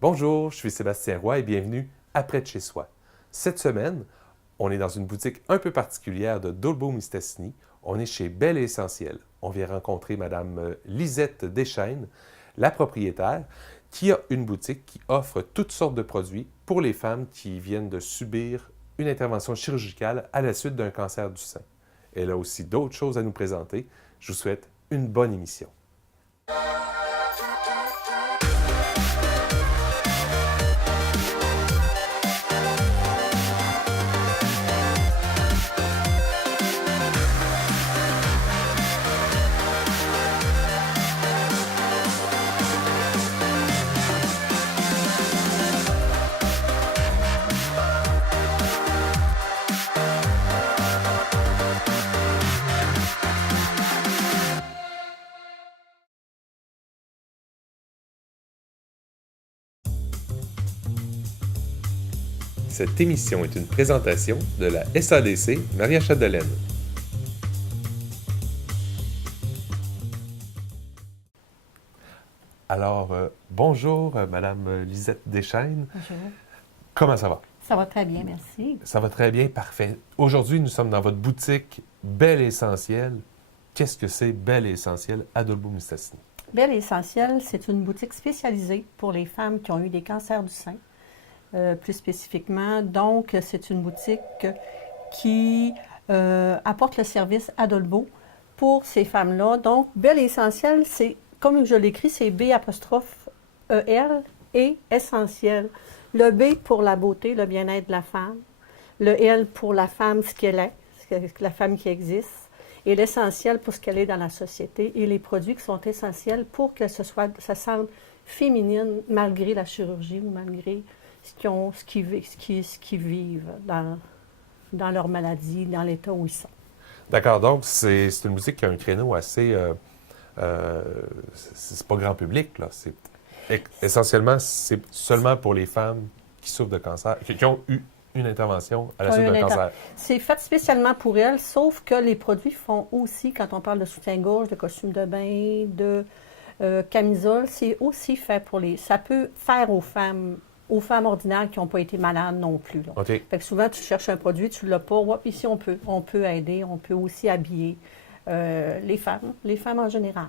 Bonjour, je suis Sébastien Roy et bienvenue à Près de chez soi. Cette semaine, on est dans une boutique un peu particulière de Dolbeau-Mistassini. On est chez Belle et Essentielle. On vient rencontrer Madame Lisette Deschaines, la propriétaire, qui a une boutique qui offre toutes sortes de produits pour les femmes qui viennent de subir une intervention chirurgicale à la suite d'un cancer du sein. Elle a aussi d'autres choses à nous présenter. Je vous souhaite une bonne émission. Cette émission est une présentation de la SADC Maria-Chapdelaine. Alors, bonjour, Madame Lisette Deschaines. Bonjour. Comment ça va? Ça va très bien, merci. Ça va très bien, parfait. Aujourd'hui, nous sommes dans votre boutique Belle et Essentielle. Qu'est-ce que c'est Belle et Essentielle à Dolbeau-Mistassini? Belle et Essentielle, c'est une boutique spécialisée pour les femmes qui ont eu des cancers du sein, plus spécifiquement. Donc, c'est une boutique qui apporte le service à Dolbeau pour ces femmes-là. Donc, Belle et Essentielle, c'est, comme je l'écris, c'est B''E-L et Essentielle. Le B pour la beauté, le bien-être de la femme. Le L pour la femme, ce qu'elle est, la femme qui existe. Et l'essentiel pour ce qu'elle est dans la société. Et les produits qui sont essentiels pour que se sente féminine malgré la chirurgie ou malgré ce qu'ils vivent dans leur maladie, dans l'état où ils sont. D'accord, donc c'est une boutique qui a un créneau assez... c'est pas grand public, là. Essentiellement, c'est seulement pour les femmes qui souffrent de cancer, qui ont eu une intervention à la suite d'un cancer. C'est fait spécialement pour elles, sauf que les produits font aussi, quand on parle de soutien-gorge, de costume de bain, de camisole, c'est aussi fait pour les... Ça peut faire aux femmes ordinaires qui n'ont pas été malades non plus. Là. OK. Fait que souvent, tu cherches un produit, tu ne l'as pas. Hop, ici, on peut aider, on peut aussi habiller les femmes en général.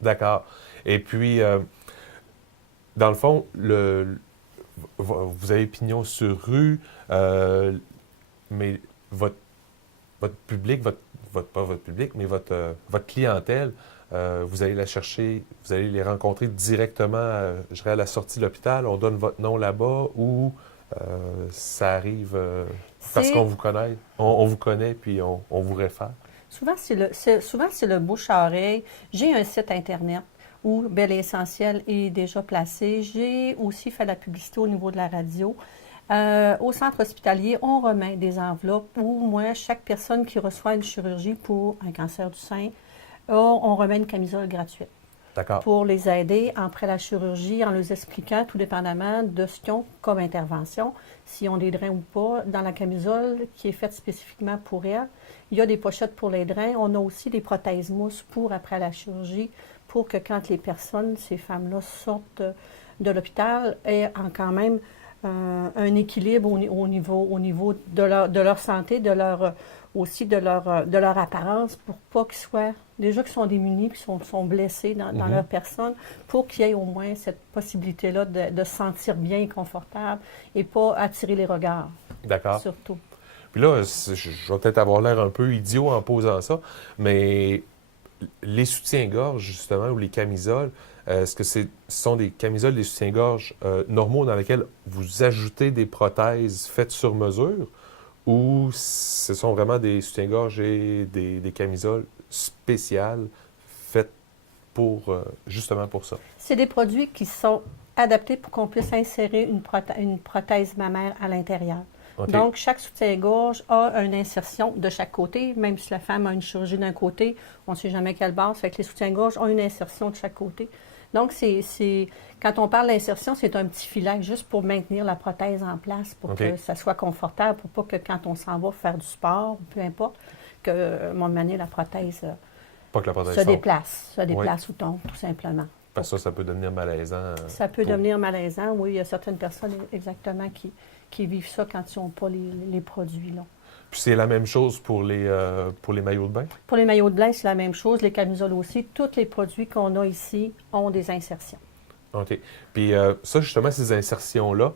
D'accord. Et puis, dans le fond, vous avez pignon sur rue, mais votre public, pas votre public, mais votre clientèle, vous allez la chercher, vous allez les rencontrer directement, je dirais, à la sortie de l'hôpital. On donne votre nom là-bas ou ça arrive parce qu'on vous connaît, on vous connaît puis on vous réfère? Souvent, c'est le bouche-à-oreille. J'ai un site Internet où Belle et Essentielle est déjà placé. J'ai aussi fait la publicité au niveau de la radio. Au centre hospitalier, on remet des enveloppes où, moi, chaque personne qui reçoit une chirurgie pour un cancer du sein, on remet une camisole gratuite. D'accord. Pour les aider après la chirurgie, en leur expliquant, tout dépendamment de ce qu'ils ont comme intervention, s'ils ont des drains ou pas, dans la camisole qui est faite spécifiquement pour elles. Il y a des pochettes pour les drains. On a aussi des prothèses mousse pour après la chirurgie, pour que quand les personnes, ces femmes-là, sortent de l'hôpital, aient quand même un équilibre au niveau de leur santé, aussi de leur apparence, pour pas qu'ils soient, déjà qu'ils sont démunis, qu'ils sont blessés dans leur personne, pour qu'il y ait au moins cette possibilité-là de se sentir bien et confortable et pas attirer les regards. D'accord. Surtout. Puis là, je vais peut-être avoir l'air un peu idiot en posant ça, mais les soutiens-gorge, justement, ou les camisoles, est-ce que ce sont des camisoles, des soutiens-gorge normaux dans lesquels vous ajoutez des prothèses faites sur mesure ou ce sont vraiment des soutiens-gorge et des camisoles spéciales faites justement pour ça? C'est des produits qui sont adaptés pour qu'on puisse insérer une prothèse mammaire à l'intérieur. Okay. Donc, chaque soutien-gorge a une insertion de chaque côté. Même si la femme a une chirurgie d'un côté, on ne sait jamais quelle base. Fait que les soutiens-gorge ont une insertion de chaque côté. Donc, quand on parle d'insertion, c'est un petit filet juste pour maintenir la prothèse en place, pour que ça soit confortable, pour pas que quand on s'en va faire du sport, peu importe, que à un moment donné, la prothèse, pas que la prothèse se déplace ou tombe, tout simplement. Parce que ça peut devenir malaisant. Ça peut devenir malaisant, oui. Il y a certaines personnes exactement qui vivent ça quand ils n'ont pas les produits, là. Puis c'est la même chose pour les maillots de bain? Pour les maillots de bain, c'est la même chose. Les camisoles aussi. Tous les produits qu'on a ici ont des insertions. OK. Puis ça, justement, ces insertions-là,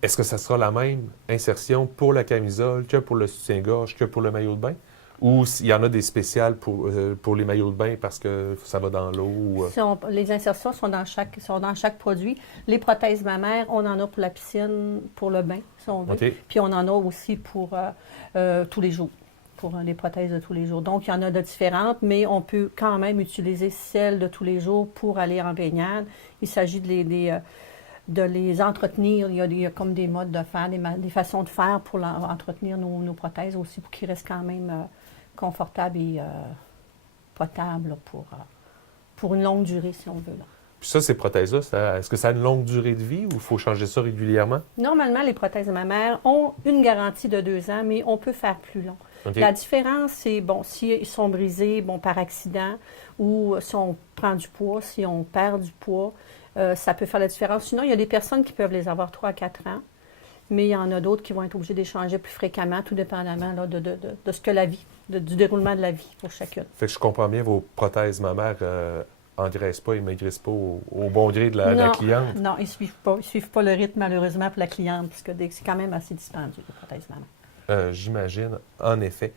est-ce que ça sera la même insertion pour la camisole que pour le soutien-gorge, que pour le maillot de bain? Ou s'il y en a des spéciales pour les maillots de bain parce que ça va dans l'eau? Ou, Les insertions sont dans chaque produit. Les prothèses mammaires, on en a pour la piscine, pour le bain, si on veut. OK. Puis on en a aussi pour tous les jours, pour les prothèses de tous les jours. Donc, il y en a de différentes, mais on peut quand même utiliser celles de tous les jours pour aller en baignade. Il s'agit de les entretenir. Il y a comme des modes de faire, des façons de faire pour entretenir nos prothèses aussi, pour qu'ils restent quand même confortables et potables là, pour une longue durée, si on veut. Là. Puis ça, ces prothèses-là, est-ce que ça a une longue durée de vie ou il faut changer ça régulièrement? Normalement, les prothèses mammaires ont une garantie de 2 ans, mais on peut faire plus long. Okay. La différence, c'est, bon, s'ils sont brisés par accident ou si on prend du poids, si on perd du poids, ça peut faire la différence. Sinon, il y a des personnes qui peuvent les avoir 3 à 4 ans, mais il y en a d'autres qui vont être obligés d'échanger plus fréquemment, tout dépendamment là, de ce que la vie, du déroulement de la vie pour chacune. Fait que je comprends bien, vos prothèses mammaires engraissent pas et maigrissent pas au bon gré de la cliente? Non, ils ne suivent pas le rythme, malheureusement, pour la cliente, parce que c'est quand même assez dispendieux, les prothèses mammaires. J'imagine, en effet.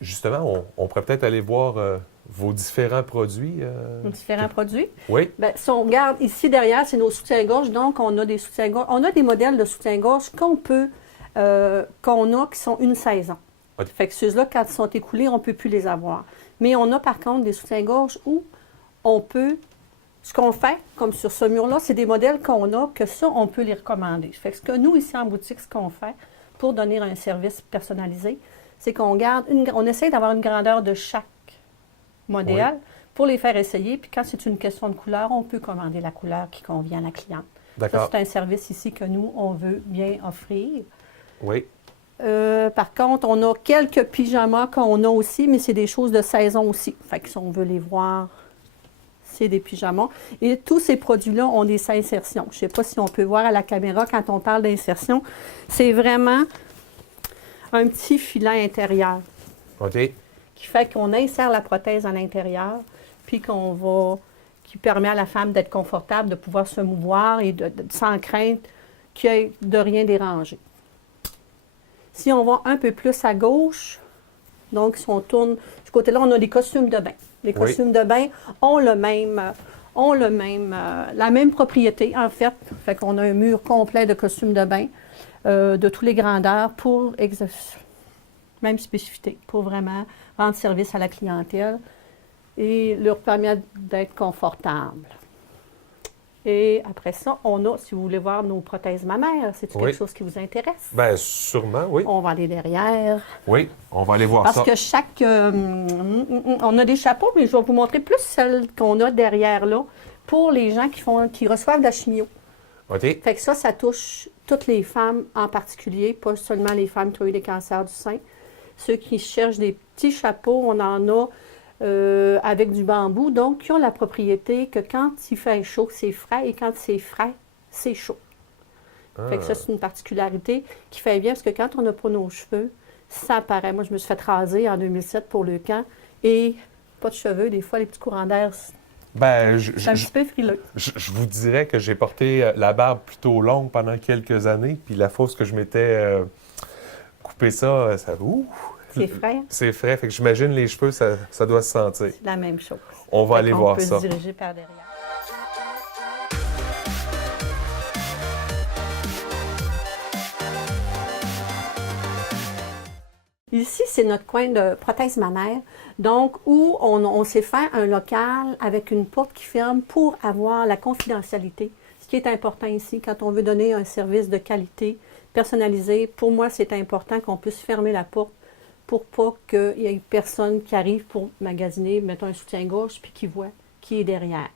Justement, on pourrait peut-être aller voir vos différents produits. Différents produits? Oui. Bien, si on regarde ici derrière, c'est nos soutiens-gorge. Donc, on a des soutiens-gorge. On a des modèles de soutiens-gorge qu'on a qui sont une saison. Okay. Fait que ceux-là, quand ils sont écoulés, on ne peut plus les avoir. Mais on a par contre des soutiens-gorge où on peut. Ce qu'on fait, comme sur ce mur-là, c'est des modèles qu'on a, que ça, on peut les recommander. Fait que ce que nous, ici en boutique, ce qu'on fait pour donner un service personnalisé, c'est qu'on on essaie d'avoir une grandeur de chaque modèle pour les faire essayer. Puis quand c'est une question de couleur, on peut commander la couleur qui convient à la cliente. D'accord. Ça, c'est un service ici que nous, on veut bien offrir. Oui. Par contre, on a quelques pyjamas qu'on a aussi, mais c'est des choses de saison aussi. Fait que si on veut les voir, c'est des pyjamas. Et tous ces produits-là ont des insertions. Je ne sais pas si on peut voir à la caméra quand on parle d'insertion. C'est vraiment un petit filet intérieur. OK. Qui fait qu'on insère la prothèse à l'intérieur, puis qui permet à la femme d'être confortable, de pouvoir se mouvoir et sans crainte qu'il y ait de rien déranger. Si on va un peu plus à gauche, donc si on tourne du côté-là, on a des costumes de bain. Les costumes de bain ont la même propriété, en fait. Fait qu'on a un mur complet de costumes de bain de toutes les grandeurs pour même spécificité, pour vraiment rendre service à la clientèle et leur permettre d'être confortable. Et après ça, on a, si vous voulez voir nos prothèses mammaires, c'est quelque chose qui vous intéresse? Bien, sûrement, oui. On va aller derrière. Oui, on va aller voir ça. Parce que on a des chapeaux, mais je vais vous montrer plus celles qu'on a derrière là pour les gens qui reçoivent de la chimio. OK. Fait que ça touche toutes les femmes en particulier, pas seulement les femmes qui ont eu des cancers du sein. Ceux qui cherchent des petits chapeaux, on en a avec du bambou, donc qui ont la propriété que quand il fait chaud, c'est frais, et quand c'est frais, c'est chaud. Fait que ça, c'est une particularité qui fait bien, parce que quand on n'a pas nos cheveux, ça apparaît. Moi, je me suis fait raser en 2007 pour le camp, et pas de cheveux, des fois, les petits courants d'air, c'est un petit peu frileux. Je vous dirais que j'ai porté la barbe plutôt longue pendant quelques années, puis la fois que je m'étais coupé ça. C'est frais. C'est frais, fait que j'imagine les cheveux, ça doit se sentir. C'est la même chose. On va aller voir ça. On peut se diriger par derrière. Ici, c'est notre coin de prothèse mammaire, donc où on s'est fait un local avec une porte qui ferme pour avoir la confidentialité. Ce qui est important ici, quand on veut donner un service de qualité personnalisé, pour moi, c'est important qu'on puisse fermer la porte pour pas qu'il y ait personne qui arrive pour magasiner, mettons un soutien-gorge, puis qui voit qui est derrière.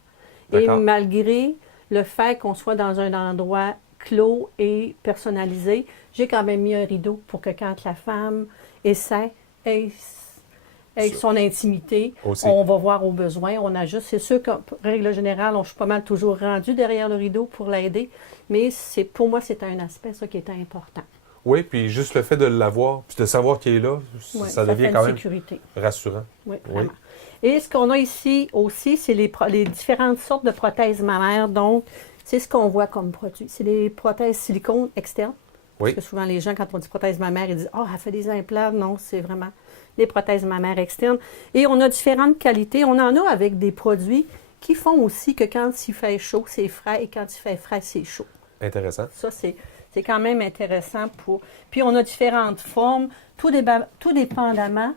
Et malgré le fait qu'on soit dans un endroit clos et personnalisé, j'ai quand même mis un rideau pour que quand la femme essaie, elle avec son intimité. Aussi. On va voir aux besoins, on ajuste. C'est sûr que, règle générale, je suis pas mal toujours rendue derrière le rideau pour l'aider, mais pour moi, c'est un aspect, ça, qui est important. Oui, puis juste le fait de l'avoir, puis de savoir qu'il est là, Oui, ça devient fait quand une même sécurité. rassurant. Oui, Oui. vraiment. Et ce qu'on a ici aussi, c'est les différentes sortes de prothèses mammaires. Donc, c'est ce qu'on voit comme produit. C'est des prothèses silicone externes. Oui. Parce que souvent, les gens, quand on dit prothèse mammaire, ils disent « Ah, elle fait des implants. » Non, c'est vraiment des prothèses mammaires externes. Et on a différentes qualités. On en a avec des produits qui font aussi que quand il fait chaud, c'est frais, et quand il fait frais, c'est chaud. Intéressant. Ça, c'est quand même intéressant pour... Puis, on a différentes formes, tout dépendamment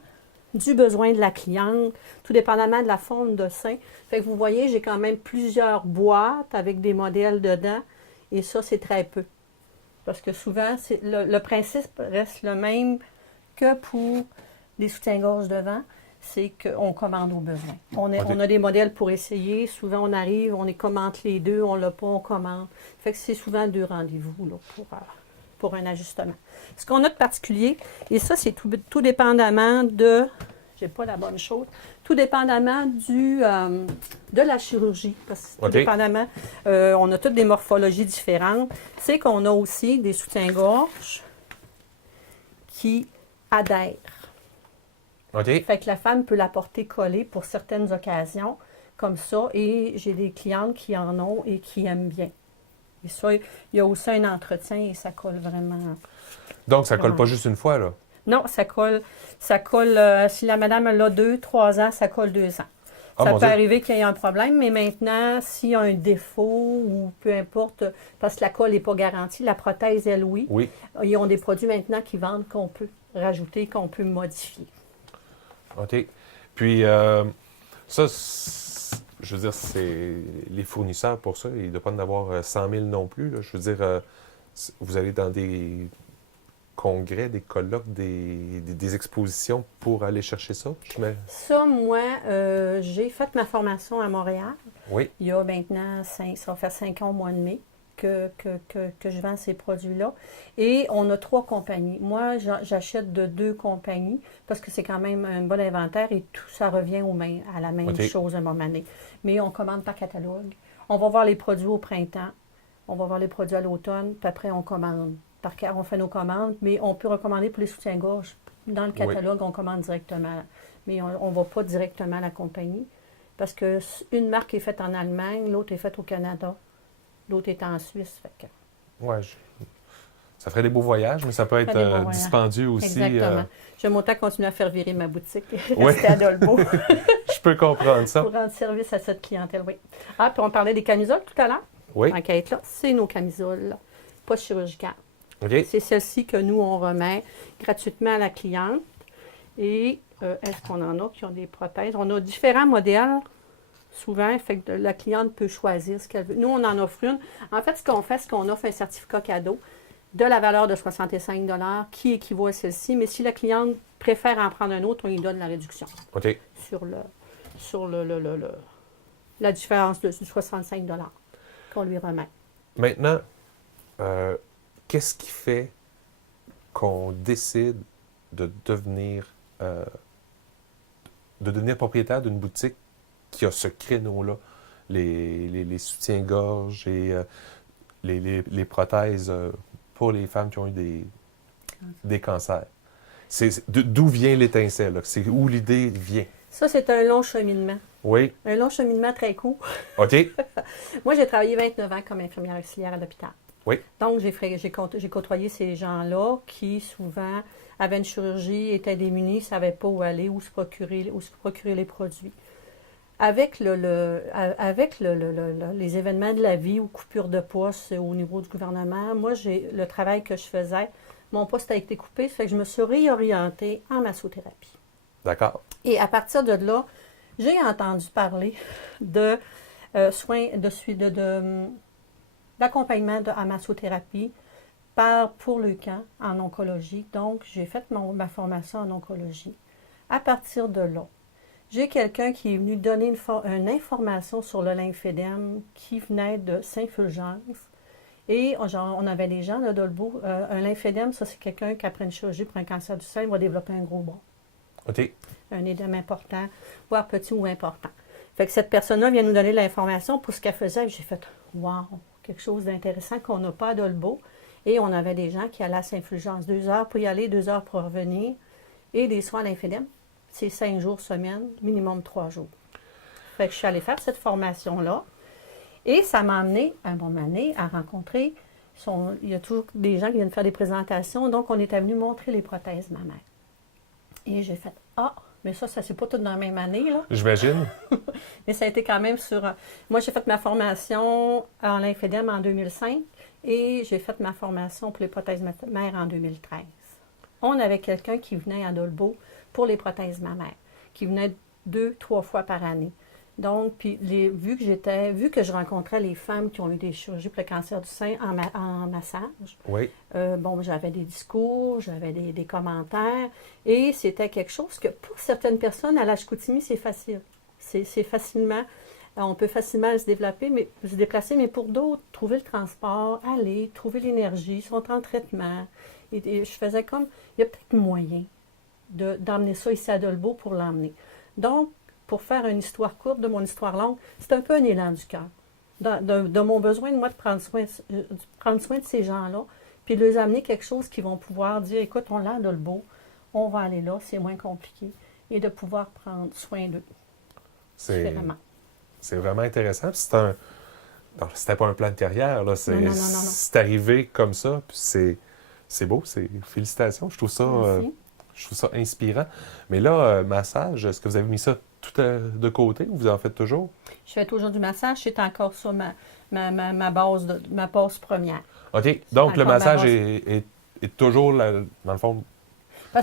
du besoin de la cliente, tout dépendamment de la forme de sein. Fait que vous voyez, j'ai quand même plusieurs boîtes avec des modèles dedans, et ça, c'est très peu. Parce que souvent, le principe reste le même que pour les soutiens-gorge devant, c'est qu'on commande aux besoins. On a des modèles pour essayer. Souvent, on arrive, on les commente les deux, on l'a pas, on commande. Fait que c'est souvent 2 rendez-vous là, pour un ajustement. Ce qu'on a de particulier, et ça, c'est tout dépendamment de... J'ai pas la bonne chose. Tout dépendamment de la chirurgie. Parce que tout dépendamment, on a toutes des morphologies différentes. C'est qu'on a aussi des soutiens-gorge qui adhèrent. OK. Fait que la femme peut la porter collée pour certaines occasions, comme ça. Et j'ai des clientes qui en ont et qui aiment bien. Et ça, il y a aussi un entretien et ça colle vraiment. Donc, ça colle pas juste une fois, là? Non, ça colle. Si la madame elle a 2, 3 ans, ça colle 2 ans. Ah, ça mon peut Dieu. arriver qu'il y ait un problème, mais maintenant, s'il y a un défaut ou peu importe, parce que la colle n'est pas garantie, la prothèse, elle, oui. Oui. Ils ont des produits maintenant qui vendent qu'on peut rajouter, qu'on peut modifier. OK. Puis, ça, je veux dire, c'est les fournisseurs pour ça. Il ne doit pas en avoir 100 000 non plus, là. Je veux dire, vous allez dans des congrès, des colloques, des expositions pour aller chercher ça? Ça, moi, j'ai fait ma formation à Montréal. Oui. Il y a maintenant, ça va faire 5 ans au mois de mai que je vends ces produits-là. Et on a 3 compagnies. Moi, j'achète de 2 compagnies parce que c'est quand même un bon inventaire et tout ça revient à la même chose à un moment donné. Mais on commande par catalogue. On va voir les produits au printemps. On va voir les produits à l'automne. Puis après, on commande. On fait nos commandes, mais on peut recommander pour les soutiens-gorge. Dans le catalogue, on commande directement. Mais on ne va pas directement à la compagnie parce qu'une marque est faite en Allemagne, l'autre est faite au Canada, l'autre est en Suisse. Fait que... Oui, ça ferait des beaux voyages, mais ça peut être dispendieux aussi. Exactement. J'aime autant continuer à faire virer ma boutique et rester à Dolbeau. Je peux comprendre ça. Pour rendre service à cette clientèle, oui. Ah, puis on parlait des camisoles tout à l'heure. Oui. Enquête, là, c'est nos camisoles, là, pas chirurgicales. OK. C'est celle-ci que nous, on remet gratuitement à la cliente. Et est-ce qu'on en a qui ont des prothèses? On a différents modèles, souvent, fait que la cliente peut choisir ce qu'elle veut. Nous, on en offre une. En fait, ce qu'on fait, c'est qu'on offre un certificat cadeau de la valeur de 65 $ qui équivaut à celle-ci. Mais si la cliente préfère en prendre un autre, on lui donne la réduction. OK. Sur la différence de 65 $ qu'on lui remet. Maintenant, qu'est-ce qui fait qu'on décide de devenir propriétaire d'une boutique qui a ce créneau-là, les soutiens-gorge et les prothèses pour les femmes qui ont eu des cancers? D'où vient l'étincelle? C'est où l'idée vient? Ça, c'est un long cheminement. Oui. Un long cheminement très court. OK. Moi, j'ai travaillé 29 ans comme infirmière auxiliaire à l'hôpital. Oui. Donc, j'ai côtoyé ces gens-là qui, souvent, avaient une chirurgie, étaient démunis, ne savaient pas où aller, où se procurer les produits. Avec les événements de la vie ou coupure de poste au niveau du gouvernement, moi, le travail que je faisais, mon poste a été coupé, ça fait que je me suis réorientée en massothérapie. D'accord. Et à partir de là, j'ai entendu parler de soins d'accompagnement en massothérapie pour le camp en oncologie. Donc, j'ai fait ma formation en oncologie. À partir de là, j'ai quelqu'un qui est venu donner une information sur le lymphédème qui venait de Saint-Fulgence. Et on avait des gens là, Dolbeau. Un lymphédème, ça, c'est quelqu'un qui, après une chirurgie pour un cancer du sein, va développer un gros bras. OK. Un édème important, voire petit ou important. Fait que cette personne-là vient nous donner l'information pour ce qu'elle faisait. J'ai fait « Wow! » Quelque chose d'intéressant qu'on n'a pas à Dolbeau. Et on avait des gens qui allaient à Saint-Fulgence 2 heures pour y aller, 2 heures pour revenir. Et des soins à l'infidème, c'est 5 jours semaine, minimum 3 jours. Fait que je suis allée faire cette formation-là. Et ça m'a amené, à un moment donné, à rencontrer... il y a toujours des gens qui viennent faire des présentations. Donc, on était venu montrer les prothèses mammaires. Et j'ai fait « Ah! » Mais ça c'est pas tout dans la même année, là. J'imagine. Mais ça a été quand même sur... Moi, j'ai fait ma formation en lymphedème en 2005 et j'ai fait ma formation pour les prothèses mammaires en 2013. On avait quelqu'un qui venait à Dolbeau pour les prothèses mammaires, qui venait 2-3 fois par année. Donc, puis vu que je rencontrais les femmes qui ont eu des chirurgies pour le cancer du sein en massage, Oui. bon, j'avais des discours, j'avais des commentaires, et c'était quelque chose que pour certaines personnes, à l'âge Chicoutimi, c'est facile. C'est facilement, on peut facilement se déplacer, mais pour d'autres, trouver le transport, aller, trouver l'énergie, sont en traitement. Et je faisais comme, il y a peut-être moyen d'emmener ça ici à Dolbeau pour l'emmener. Donc, pour faire une histoire courte de mon histoire longue, c'est un peu un élan du cœur. De mon besoin de moi de prendre soin de ces gens-là, puis de les amener quelque chose qui vont pouvoir dire, écoute, on l'a à Dolbeau, on va aller là, c'est moins compliqué, et de pouvoir prendre soin d'eux. C'est vraiment intéressant. C'était pas un plan de carrière, là. Non. C'est arrivé comme ça, puis c'est beau, félicitations. Je trouve ça inspirant. Mais là, massage, est-ce que vous avez mis ça tout de côté ou vous en faites toujours? Je fais toujours du massage, c'est encore ça ma base première. OK. Donc, le massage est toujours, dans le fond,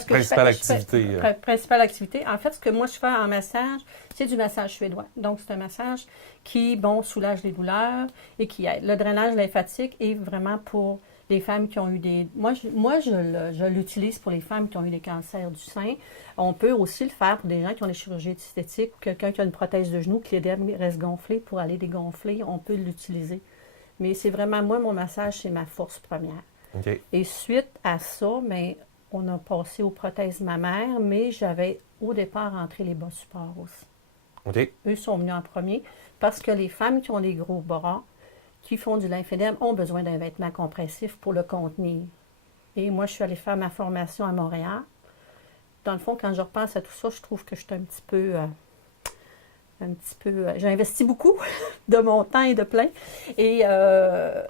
principale activité. Principale activité. En fait, ce que moi je fais en massage, c'est du massage suédois. Donc, c'est un massage qui, soulage les douleurs et qui aide. Le drainage lymphatique est vraiment pour les femmes qui ont eu des... Moi, je l'utilise pour les femmes qui ont eu des cancers du sein. On peut aussi le faire pour des gens qui ont des chirurgies esthétiques, quelqu'un qui a une prothèse de genou, que l'édème reste gonflé, pour aller dégonfler, on peut l'utiliser. Mais c'est vraiment, moi, mon massage, c'est ma force première. OK. Et suite à ça, on a passé aux prothèses mammaires, mais j'avais au départ rentré les bas supports aussi. OK. Eux sont venus en premier parce que les femmes qui ont des gros bras, qui font du lymphedème, ont besoin d'un vêtement compressif pour le contenir. Et moi, je suis allée faire ma formation à Montréal. Dans le fond, quand je repense à tout ça, je trouve que je suis un petit peu... j'ai investi beaucoup de mon temps et de plein. Et en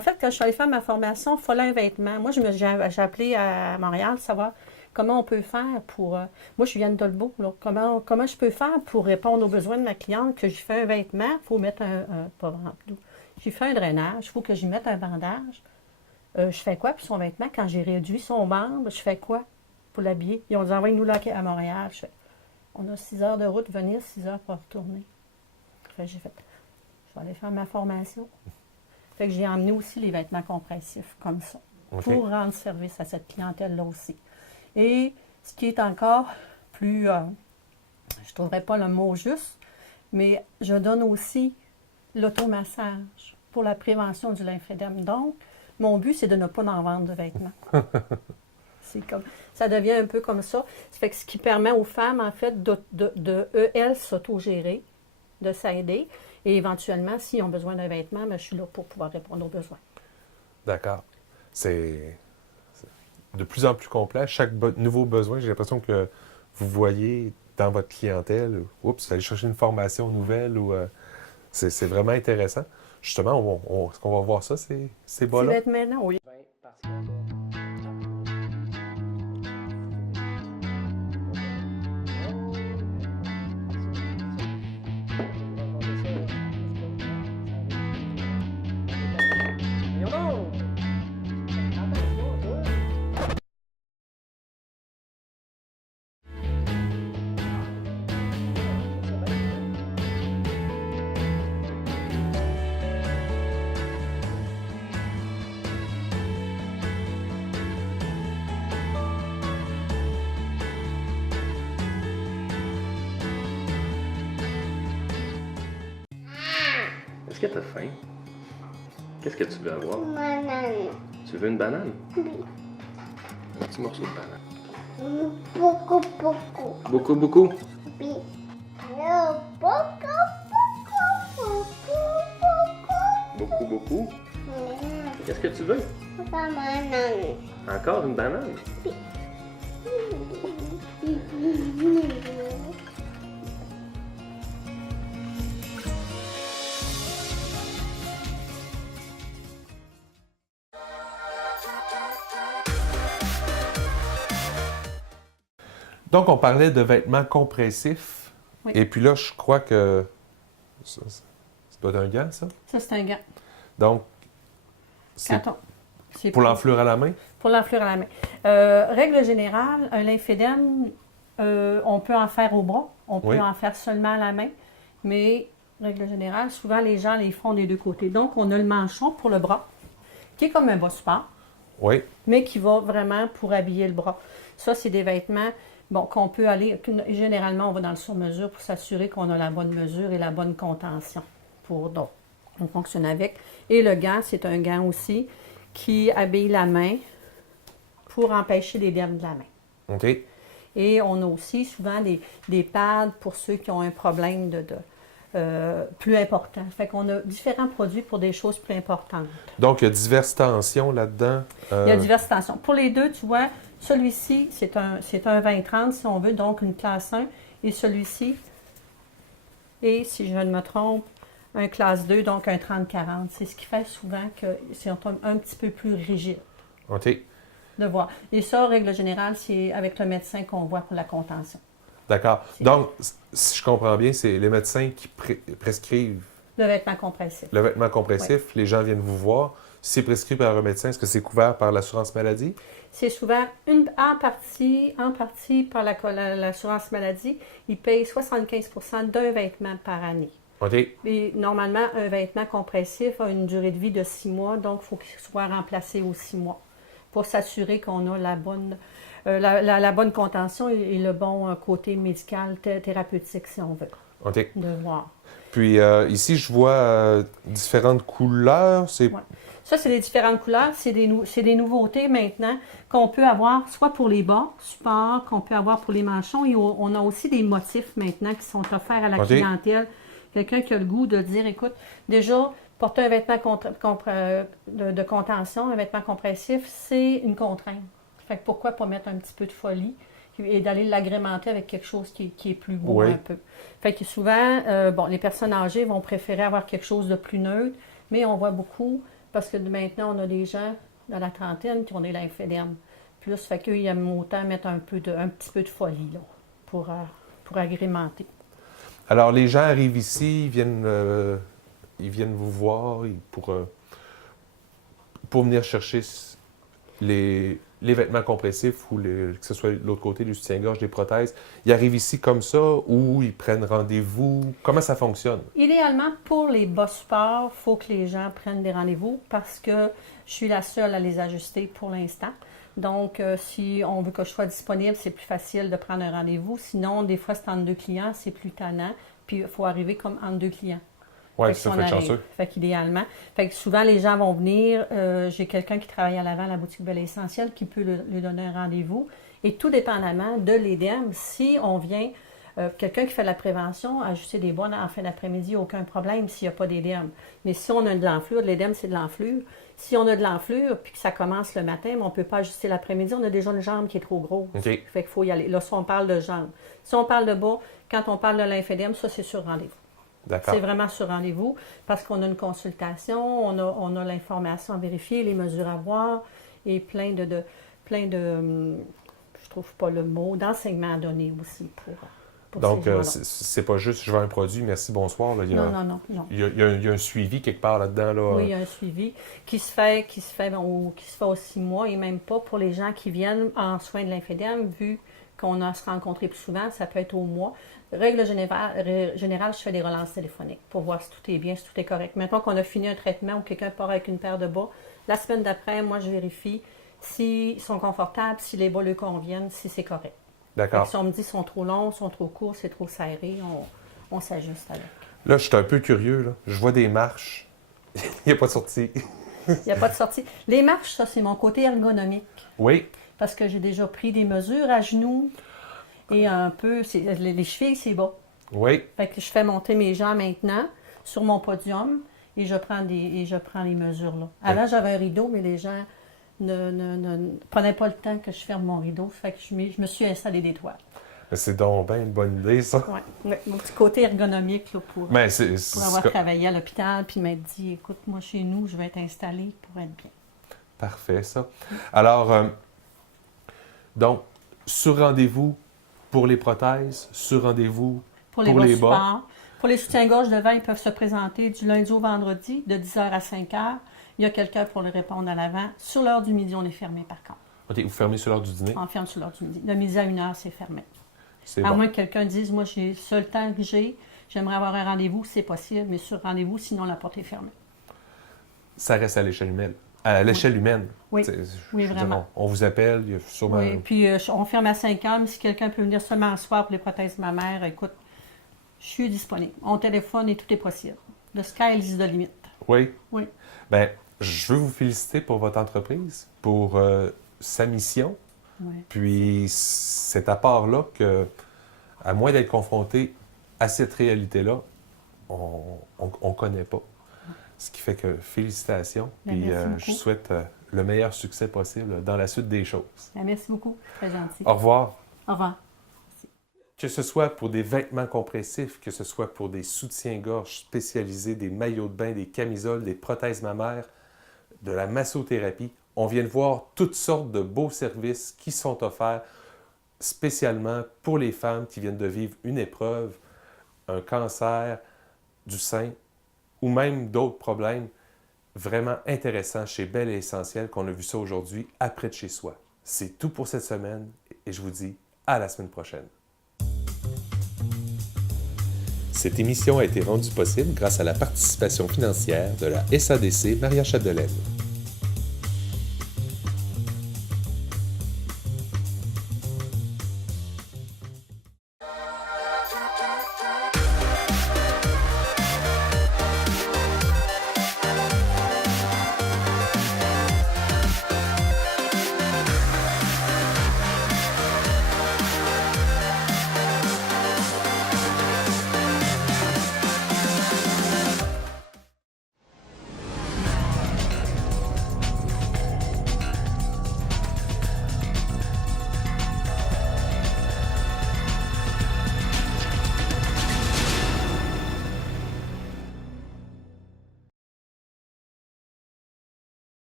fait, quand je suis allée faire ma formation, il fallait un vêtement. Moi, j'ai appelé à Montréal savoir comment on peut faire pour... moi, je viens de Dolbeau. Comment je peux faire pour répondre aux besoins de ma cliente, que j'y fais un vêtement, il faut mettre j'y fais un drainage, il faut que j'y mette un bandage. Je fais quoi? Puis son vêtement, quand j'ai réduit son membre, je fais quoi pour l'habiller? Ils ont dit, envoyez-nous là à Montréal. On a 6 heures de route, venir, 6 heures pour retourner. J'ai fait, je vais aller faire ma formation. Fait que j'ai emmené aussi les vêtements compressifs, comme ça, pour rendre service à cette clientèle-là aussi. Et ce qui est encore plus, je ne trouverais pas le mot juste, mais je donne aussi l'automassage pour la prévention du lymphedème. Donc, mon but, c'est de ne pas en vendre de vêtements. Ça devient un peu comme ça. Ça fait que ce qui permet aux femmes, en fait, elles, s'autogérer, de s'aider. Et éventuellement, s'ils ont besoin d'un vêtement, je suis là pour pouvoir répondre aux besoins. D'accord. C'est de plus en plus complet. Chaque nouveau besoin, j'ai l'impression que vous voyez dans votre clientèle, oups, aller chercher une formation nouvelle, ou c'est vraiment intéressant. Justement, est-ce qu'on va voir ça, ces bas-là? C'est vêtements, oui. Est-ce que tu as faim? Qu'est-ce que tu veux avoir? Banane. Tu veux une banane? Oui. Un petit morceau de banane. Beaucoup, beaucoup. Beaucoup, beaucoup. Oui. Alors, beaucoup, beaucoup, beaucoup, Beaucoup, beaucoup. beaucoup. Qu'est-ce que tu veux? Banane. Encore une banane? Donc, on parlait de vêtements compressifs. Oui. Et puis là, je crois que ça doit être un gant, ça. Ça, c'est un gant. Donc, c'est C'est pour l'enflure à la main. Pour l'enflure à la main. Règle générale, un lymphédème, on peut en faire au bras, on peut Oui. en faire seulement à la main, mais règle générale, souvent les gens les font des deux côtés. Donc, on a le manchon pour le bras, qui est comme un bas support, Oui. mais qui va vraiment pour habiller le bras. Ça, c'est des vêtements qu'on peut aller. Généralement, on va dans le sur-mesure pour s'assurer qu'on a la bonne mesure et la bonne contention. Donc, on fonctionne avec. Et le gant, c'est un gant aussi qui habille la main pour empêcher les dermes de la main. OK. Et on a aussi souvent des pads pour ceux qui ont un problème plus important. Fait qu'on a différents produits pour des choses plus importantes. Donc, il y a diverses tensions là-dedans. Il y a diverses tensions. Pour les deux, tu vois, celui-ci, c'est un 20-30 si on veut, donc une classe 1. Et celui-ci, et si je ne me trompe, un classe 2, donc un 30-40. C'est ce qui fait souvent que c'est un petit peu plus rigide OK. de voir. Et ça, règle générale, c'est avec le médecin qu'on voit pour la contention. D'accord. Donc, si je comprends bien, c'est les médecins qui prescrivent Le vêtement compressif. le vêtement compressif. Les gens viennent vous voir. Si c'est prescrit par un médecin, est-ce que c'est couvert par l'assurance maladie? C'est souvent en partie par l'assurance maladie. Ils payent 75% d'un vêtement par année. OK. Et normalement, un vêtement compressif a une durée de vie de 6 mois, donc il faut qu'il soit remplacé aux 6 mois pour s'assurer qu'on a la bonne contention et le bon côté médical, thérapeutique, si on veut, OK. de voir. Puis ici, je vois différentes couleurs. C'est Ouais. Ça, c'est les différentes couleurs. C'est des nouveautés maintenant qu'on peut avoir soit pour les bas, support, qu'on peut avoir pour les manchons. Et on a aussi des motifs maintenant qui sont offerts à la OK. clientèle. Quelqu'un qui a le goût de dire, écoute, déjà, porter un vêtement de contention, un vêtement compressif, c'est une contrainte. Fait que pourquoi pas mettre un petit peu de folie et d'aller l'agrémenter avec quelque chose qui est plus beau Oui. un peu. Fait que souvent, les personnes âgées vont préférer avoir quelque chose de plus neutre, mais on voit beaucoup, parce que maintenant, on a des gens dans la trentaine qui ont des lymphédèmes. Plus, fait qu'eux, ils aiment autant mettre un petit peu de folie là, pour agrémenter. Alors, les gens arrivent ici, ils viennent vous voir pour venir chercher les vêtements compressifs ou que ce soit de l'autre côté du soutien-gorge, des prothèses. Ils arrivent ici comme ça ou ils prennent rendez-vous? Comment ça fonctionne? Idéalement, pour les bas supports, il faut que les gens prennent des rendez-vous parce que je suis la seule à les ajuster pour l'instant. Donc, si on veut que je sois disponible, c'est plus facile de prendre un rendez-vous. Sinon, des fois, c'est entre deux clients, c'est plus tannant. Puis, il faut arriver comme entre deux clients. Oui, Fait ça que fait si on chanceux. Fait qu'idéalement. Fait que souvent, les gens vont venir. J'ai quelqu'un qui travaille à l'avant à la boutique Belle Essentielle qui peut lui donner un rendez-vous. Et tout dépendamment de l'édème, si on vient, quelqu'un qui fait de la prévention, ajuster des bas en fin d'après-midi, aucun problème s'il n'y a pas d'édème. Mais si on a de l'enflure, l'édème, c'est de l'enflure. Si on a de l'enflure puis que ça commence le matin, mais on ne peut pas ajuster l'après-midi, on a déjà une jambe qui est trop grosse. OK. Fait qu'il faut y aller. Là, si on parle de jambes. Si on parle de bas, quand on parle de lymphédème, ça, c'est sur rendez-vous. D'accord. C'est vraiment sur rendez-vous parce qu'on a une consultation, on a l'information à vérifier, les mesures à voir et plein de je trouve pas le mot, d'enseignement à donner aussi pour Donc, ces gens-là. c'est pas juste je vends un produit, merci, bonsoir. Là. Il y a, Non. il y a un suivi quelque part là-dedans. Là. Oui, il y a un suivi qui se fait aux 6 mois et même pas pour les gens qui viennent en soins de lymphédème, vu qu'on a se rencontré plus souvent, ça peut être au mois. Règle générale, je fais des relances téléphoniques pour voir si tout est bien, si tout est correct. Maintenant qu'on a fini un traitement ou quelqu'un part avec une paire de bas, la semaine d'après, moi, je vérifie s'ils sont confortables, si les bas leur conviennent, si c'est correct. D'accord. Si on me dit qu'ils sont trop longs, sont trop courts, c'est trop serré, on s'ajuste avec. Là, je suis un peu curieux. Là. Je vois des marches. Il n'y a pas de sortie. Il n'y a pas de sortie. Les marches, ça, c'est mon côté ergonomique. Oui. parce que j'ai déjà pris des mesures à genoux et un peu, les chevilles, c'est bas. Oui. Fait que je fais monter mes jambes maintenant sur mon podium et je prends les mesures là. Avant, j'avais un rideau, mais les gens ne prenaient pas le temps que je ferme mon rideau. Fait que je me suis installé des toiles. C'est donc bien une bonne idée, ça. Oui, mon petit côté ergonomique là, pour avoir c'est travaillé à l'hôpital, puis m'être dit, écoute, moi chez nous, je vais être installée pour être bien. Parfait, ça. Alors, donc, sur rendez-vous pour les prothèses, sur rendez-vous Pour les bas bas. supports. Pour les soutiens-gorge devant, ils peuvent se présenter du lundi au vendredi, de 10h à 5h. Il y a quelqu'un pour le répondre à l'avant. Sur l'heure du midi, on est fermé par contre. OK, vous fermez sur l'heure du dîner. On ferme sur l'heure du midi. De midi à 1h, c'est fermé. C'est À bon. moins que quelqu'un dise, moi, j'ai le seul temps que j'aimerais avoir un rendez-vous, c'est possible, mais sur rendez-vous, sinon la porte est fermée. Ça reste à l'échelle humaine. À l'échelle humaine. Oui. Je Oui, veux vraiment. dire, on vous appelle, il y a sûrement... Oui, puis on ferme à 5h, mais si quelqu'un peut venir seulement le soir pour les prothèses mammaires, écoute, je suis disponible. On téléphone et tout est possible. Le sky is the limit. Oui. Oui. Bien, je veux vous féliciter pour votre entreprise, pour sa mission, Oui. puis cet apport-là que, à moins d'être confronté à cette réalité-là, on ne connaît pas. Ce qui fait que félicitations, Bien, puis merci beaucoup. je souhaite le meilleur succès possible dans la suite des choses. Bien, merci beaucoup. Très gentil. Au revoir. Au revoir. Que ce soit pour des vêtements compressifs, que ce soit pour des soutiens-gorge spécialisés, des maillots de bain, des camisoles, des prothèses mammaires, de la massothérapie, on vient de voir toutes sortes de beaux services qui sont offerts spécialement pour les femmes qui viennent de vivre une épreuve, un cancer du sein ou même d'autres problèmes vraiment intéressants chez Belle et Essentiel qu'on a vu ça aujourd'hui à près de chez soi. C'est tout pour cette semaine et je vous dis à la semaine prochaine. Cette émission a été rendue possible grâce à la participation financière de la SADC Maria Chapdelaine.